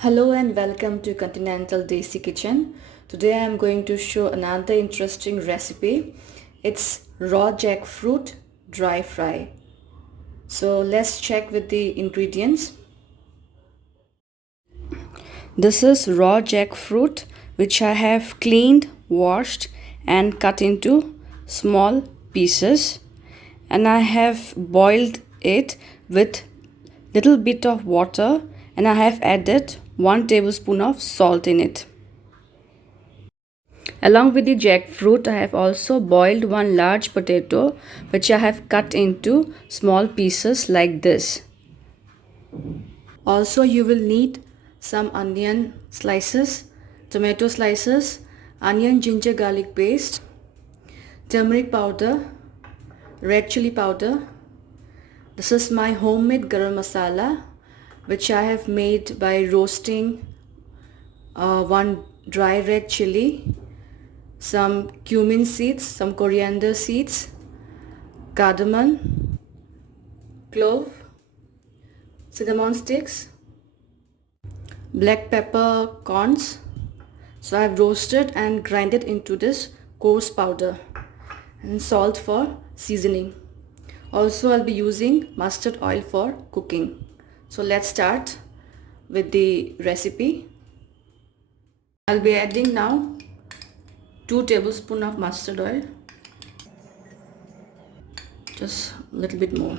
Hello and welcome to Continental Desi Kitchen. Today I am going to show another interesting recipe. It's raw jackfruit dry fry. So let's check with the ingredients. This is raw jackfruit which I have cleaned, washed and cut into small pieces, and I have boiled it with little bit of water, and I have added 1 tablespoon of salt in it. Along with the jackfruit, I have also boiled one large potato which I have cut into small pieces like this. Also, you will need some onion slices, tomato slices, onion ginger garlic paste, turmeric powder, red chilli powder. This is my homemade garam masala which I have made by roasting one dry red chilli, some cumin seeds, some coriander seeds, cardamom, clove, cinnamon sticks, black pepper corns. So I have roasted and grinded into this coarse powder, and salt for seasoning. Also I'll be using mustard oil for cooking. So let's start with the recipe. I'll be adding now 2 tablespoons of mustard oil, just a little bit more.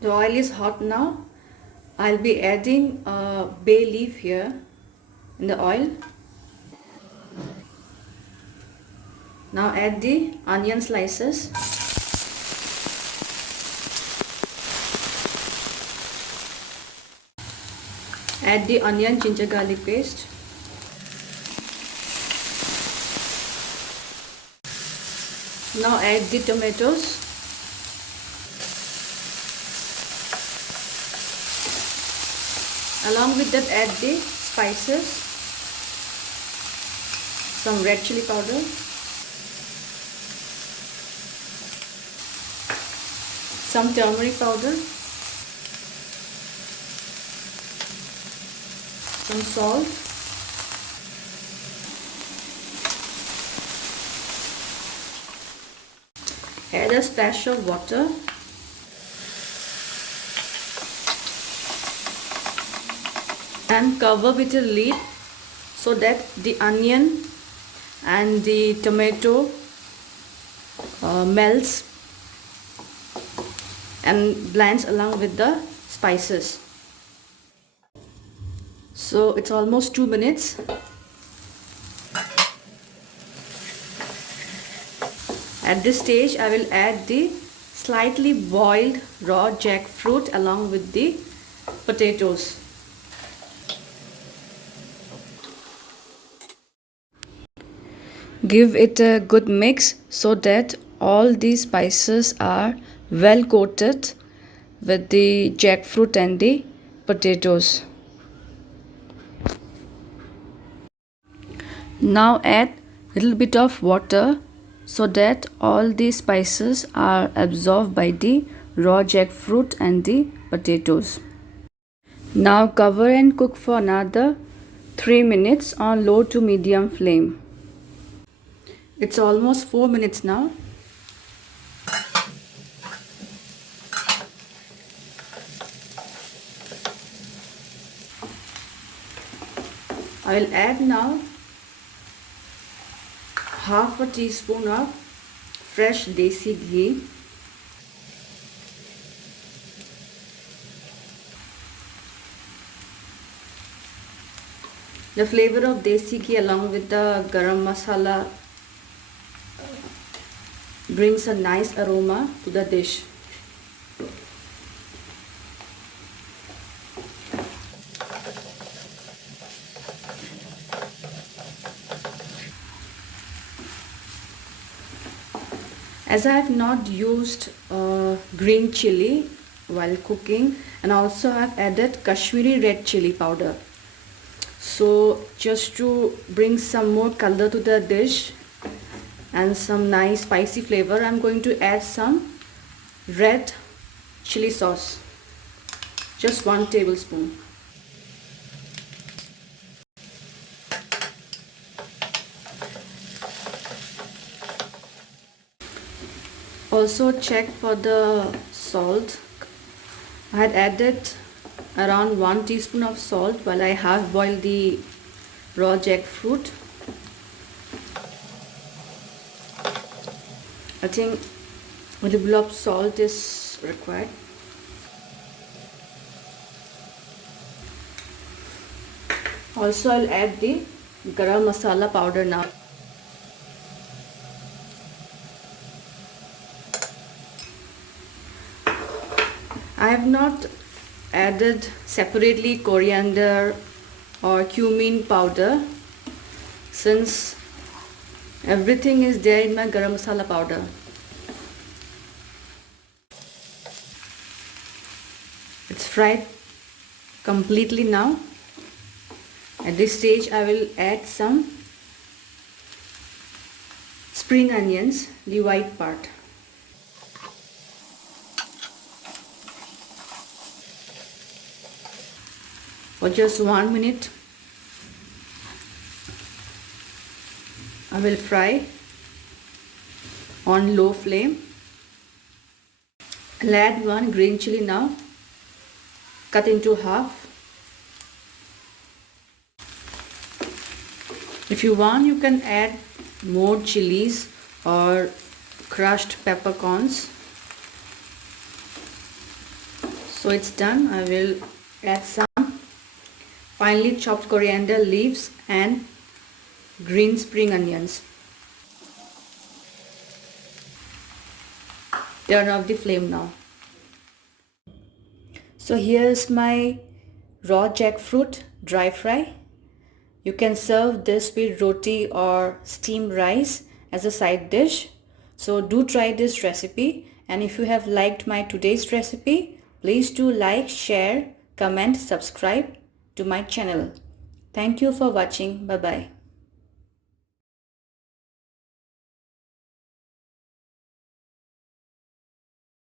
The oil is hot now. I'll be adding a bay leaf here in the oil. Now add the onion slices. Add the onion ginger garlic paste. Now add the tomatoes. Along with that, add the spices, some red chili powder, some turmeric powder, some salt, add a splash of water, and cover with a lid so that the onion and the tomato melts and blends along with the spices. So it's almost 2 minutes. At this stage I will add the slightly boiled raw jackfruit along with the potatoes. Give it a good mix so that all these spices are well coated with the jackfruit and the potatoes. Now add a little bit of water so that all the spices are absorbed by the raw jackfruit and the potatoes. Now cover and cook for another 3 minutes on low to medium flame. It's almost 4 minutes now. I will add now half a teaspoon of fresh Desi ghee. The flavor of Desi ghee along with the garam masala brings a nice aroma to the dish. As I have not used green chilli while cooking, and also I have added Kashmiri red chilli powder. So just to bring some more color to the dish and some nice spicy flavor, I'm going to add some red chili sauce, just 1 tablespoon. Also check for the salt. I had added around 1 teaspoon of salt while I half boiled the raw jackfruit. I think a little of salt is required. Also I'll add the garam masala powder now. I have not added separately coriander or cumin powder since everything is there in my garam masala powder. It's fried completely now. At this stage I will add some spring onions, the white part. For just 1 minute I will fry on low flame. I'll add 1 green chilli now, cut into half. If you want, you can add more chillies or crushed peppercorns. So it's done. I will add some finely chopped coriander leaves and green spring onions. Turn off the flame now. So here's my raw jackfruit dry fry. You can serve this with roti or steamed rice as a side dish. So do try this recipe, and if you have liked my today's recipe, please do like, share, comment, subscribe to my channel. Thank you for watching. Bye bye.